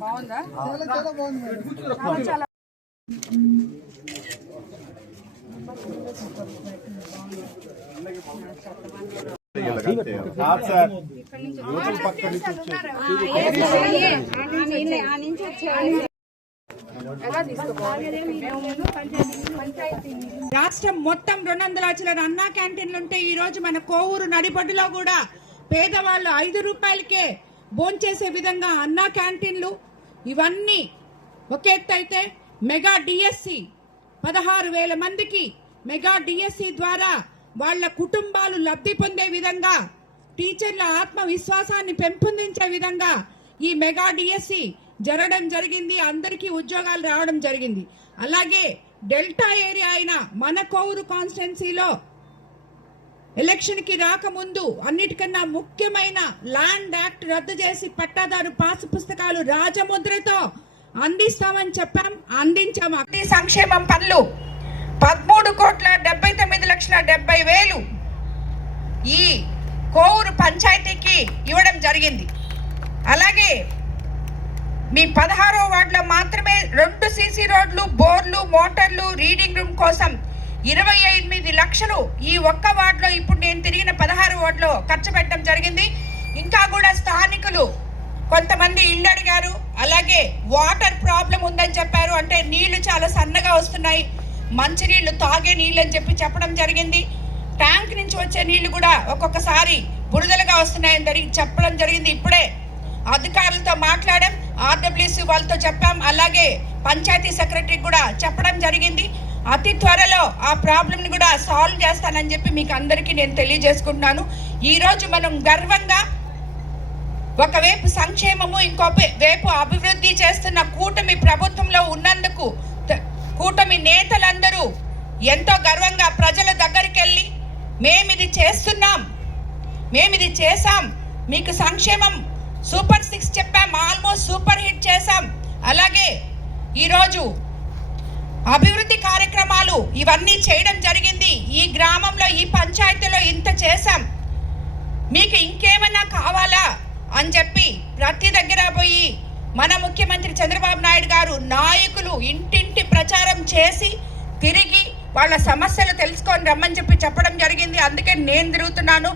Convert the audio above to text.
బాగుందా? రాష్ట్రం మొత్తం 200 లక్షల అన్నా క్యాంటీన్లు ఉంటే ఈ రోజు మన కోవూరు నడిబొడ్డులో కూడా పేదవాళ్ళు 5 రూపాయలకే భోంచేసే విధంగా అన్నా క్యాంటీన్లు ఇవన్నీ ఒక ఎత్తు అయితే మెగా డిఎస్సి 16,000 మందికి మెగా డిఎస్సి ద్వారా వాళ్ళ కుటుంబాలు లబ్ధి పొందే విధంగా టీచర్ల ఆత్మవిశ్వాసాన్ని పెంపొందించే విధంగా ఈ మెగా డిఎస్సి జరగడం జరిగింది. అందరికీ ఉద్యోగాలు రావడం జరిగింది. అలాగే డెల్టా ఏరియా అయిన మన కోవూరు కాన్స్టిట్యున్సీలో ఎలక్షన్ కి రాకముందు అన్నిటికన్నా ముఖ్యమైన ల్యాండ్ యాక్ట్ రద్దు చేసి పట్టాదారు పాసు పుస్తకాలు రాజముద్రతో అందిస్తామని చెప్పాం, అందించాము. అన్ని సంక్షేమం పనులు 13,79,70,000 ఈ కోవూరు పంచాయతీకి ఇవ్వడం జరిగింది. అలాగే మీ 16వ వార్డులో మాత్రమే 2 సీసీ రోడ్లు, బోర్లు, మోటార్లు, రీడింగ్ రూమ్ కోసం 28 లక్షలు ఈ ఒక్క వార్డులో ఇప్పుడు నేను తిరిగిన 16 వార్డులో ఖర్చు పెట్టడం జరిగింది. ఇంకా కూడా స్థానికులు కొంతమంది ఇళ్ళు అడిగారు. అలాగే వాటర్ ప్రాబ్లం ఉందని చెప్పారు. అంటే నీళ్లు చాలా సన్నగా వస్తున్నాయి, మంచినీళ్ళు తాగే నీళ్ళు అని చెప్పడం జరిగింది. ట్యాంక్ నుంచి వచ్చే నీళ్లు కూడా ఒక్కొక్కసారి బురదలుగా వస్తున్నాయని చెప్పడం జరిగింది. ఇప్పుడే అధికారులతో మాట్లాడాం, ఆర్డబ్ల్యూసీ వాళ్ళతో చెప్పాం, అలాగే పంచాయతీ సెక్రటరీ కూడా చెప్పడం జరిగింది. అతి త్వరలో ఆ ప్రాబ్లంని కూడా సాల్వ్ చేస్తానని చెప్పి మీకు అందరికీ నేను తెలియజేసుకుంటున్నాను. ఈరోజు మనం గర్వంగా ఒకవైపు సంక్షేమము, ఇంకో వైపు అభివృద్ధి చేస్తున్న కూటమి ప్రభుత్వంలో ఉన్నందుకు కూటమి నేతలందరూ ఎంతో గర్వంగా ప్రజల దగ్గరికి వెళ్ళి మేమిది చేస్తున్నాం, మేమిది చేశాం, మీకు సంక్షేమం సూపర్ 6 చెప్పాం, ఆల్మోస్ట్ సూపర్ హిట్ చేశాం, అలాగే ఈరోజు అభివృద్ధి కార్యక్రమాలు ఇవన్నీ చేయడం జరిగింది. ఈ గ్రామంలో ఈ పంచాయతీలో ఇంత చేశాం, మీకు ఇంకేమన్నా కావాలా అని చెప్పి ప్రతి దగ్గర పోయి మన ముఖ్యమంత్రి చంద్రబాబు నాయుడు గారు నాయకులు ఇంటింటి ప్రచారం చేసి తిరిగి వాళ్ళ సమస్యలు తెలుసుకొని రమ్మని చెప్పడం జరిగింది. అందుకే నేను తిరుగుతున్నాను.